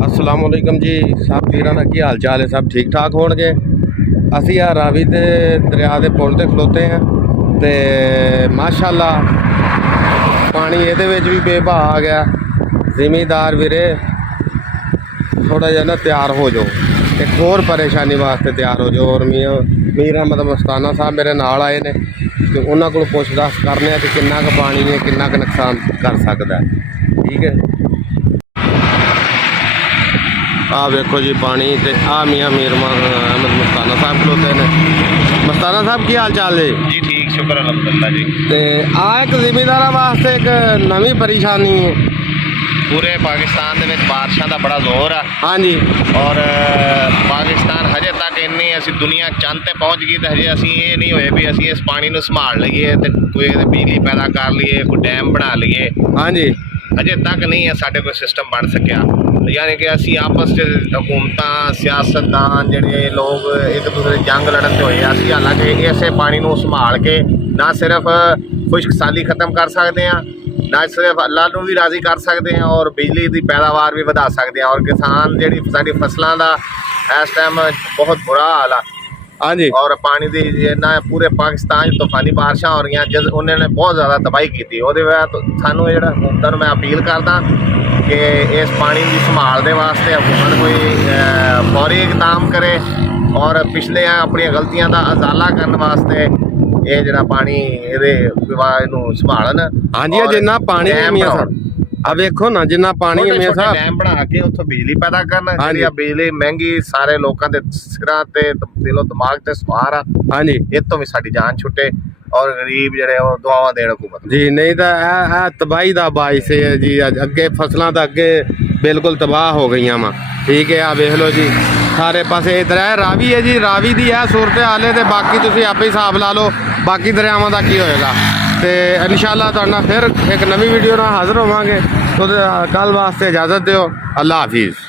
अस्सलाम वालेकुम जी। सब वीरां दा की हाल चाल है? सब ठीक ठाक होणगे। असी आ रावी ते दरिया के पुल ते खलोते हैं ते माशाअल्लाह पानी ये भी बेबहा आ गया। जिमीदार वीरे थोड़ा जिहा ना तैयार हो जाओ, एक होर परेशानी वास्ते तैयार हो जाओ। और मीर अहमद मस्ताना साहब मेरे नाल आए ने तो उन्होंने को पुछ दस करने कि कितना क पानी है, कितना क नुकसान कर सकता है। ठीक है, आ वेखो जी पानी ते आ मियाँ मीर अहमद मस्ताना साहब खलोते ने। मस्ताना साहब की हाल चाल है जी? ठीक, शुक्र अल्हम्दुलिल्लाह जी। ते आ एक जिमीदारा वास्ते एक नवी परेशानी है। पूरे पाकिस्तान ਦੇ ਵਿੱਚ ਬਾਰਿਸ਼ਾਂ ਦਾ ਬੜਾ ਜ਼ੋਰ ਆ। हाँ जी, ਔਰ ਪਾਕਿਸਤਾਨ ਹਜੇ ਤੱਕ ਇੰਨੀ ਅਸੀਂ ਦੁਨੀਆ ਚੰਦ ਤੇ ਪਹੁੰਚ ਗਈ ਤੇ ਹਜੇ ਅਸੀਂ ਇਹ ਨਹੀਂ ਹੋਏ ਵੀ ਅਸੀਂ ਇਸ ਪਾਣੀ ਨੂੰ ਸੰਭਾਲ ਲਈਏ ਤੇ ਕੋਈ ਬਿਜਲੀ ਪੈਦਾ ਕਰ ਲਈਏ, ਕੋਈ ਡੈਮ ਬਣਾ ਲਈਏ। हाँ जी, ਹਜੇ ਤੱਕ ਨਹੀਂ ਹੈ ਸਾਡੇ ਕੋਈ ਸਿਸਟਮ ਬਣ ਸਕਿਆ। ਯਾਨੀ ਕਿ ਅਸੀਂ ਆਪਸ 'ਚ ਹਕੂਮਤਾਂ, ਸਿਆਸਤਦਾਨ ਜਿਹੜੇ ਲੋਕ ਇੱਕ ਦੂਸਰੇ ਜੰਗ ਲੜਨ ਤੇ ਹੋਏ ਆ। ਅਸੀਂ ਹਾਲਾਂਕਿ ਇਸੇ ਪਾਣੀ ਨੂੰ ਸੰਭਾਲ ਕੇ ਨਾ ਸਿਰਫ ਖੁਸ਼ਕਸਾਲੀ ਖਤਮ ਕਰ ਸਕਦੇ ਹਾਂ, ना सिर्फ अल्लाह को भी राज़ी कर सकते हैं और बिजली की पैदावार भी बढ़ा सकते हैं। और किसान जी साड़ी फसलों का इस टाइम बहुत बुरा हाल है। हाँ जी, और पानी की ना पूरे पाकिस्तान तूफानी बारिशां हो रही जिस उन्होंने बहुत ज़्यादा तबाही की। वो सानू जो हुकूमत मैं अपील करदा कि इस पानी की संभाल के वास्ते हुकूमत कोई फौरी इकदाम करे और पिछले अपन गलतियां का अजाला करने वास्ते ये जरा पानी ये विभाग नूं संभालन। हाँ जी, जिन्ना पानी है मियाँ साहब, अब देखो ना जिन्ना पानी है मियाँ साहब, डैम बना के उत्थों बिजली पैदा करना। हाँ जी, बिजली महंगी सारे लोगों के सिरां ते दिलो दिमाग ते सवार आ। हाँ जी, इस तो भी साडी जान छुटे और गरीब जड़े दुआवां देण हुकूमत जी। नहीं तो तबाही का बाइस है जी। अगे फसलों तो अगे बिल्कुल तबाह हो गई वा। ठीक है, आ वेख लो जी सारे पासे इधर है रावी है जी। रावी की है सूरत हाल है, बाकी तुसीं आपे हिसाब ला लो बाकी दरियावां दा की होएगा। तो इंशाअल्लाह तुहाडे नाल फिर एक नवी वीडियो नाल हाज़र होवांगे। तो कल वास्ते इजाज़त दिओ। अल्लाह हाफिज़।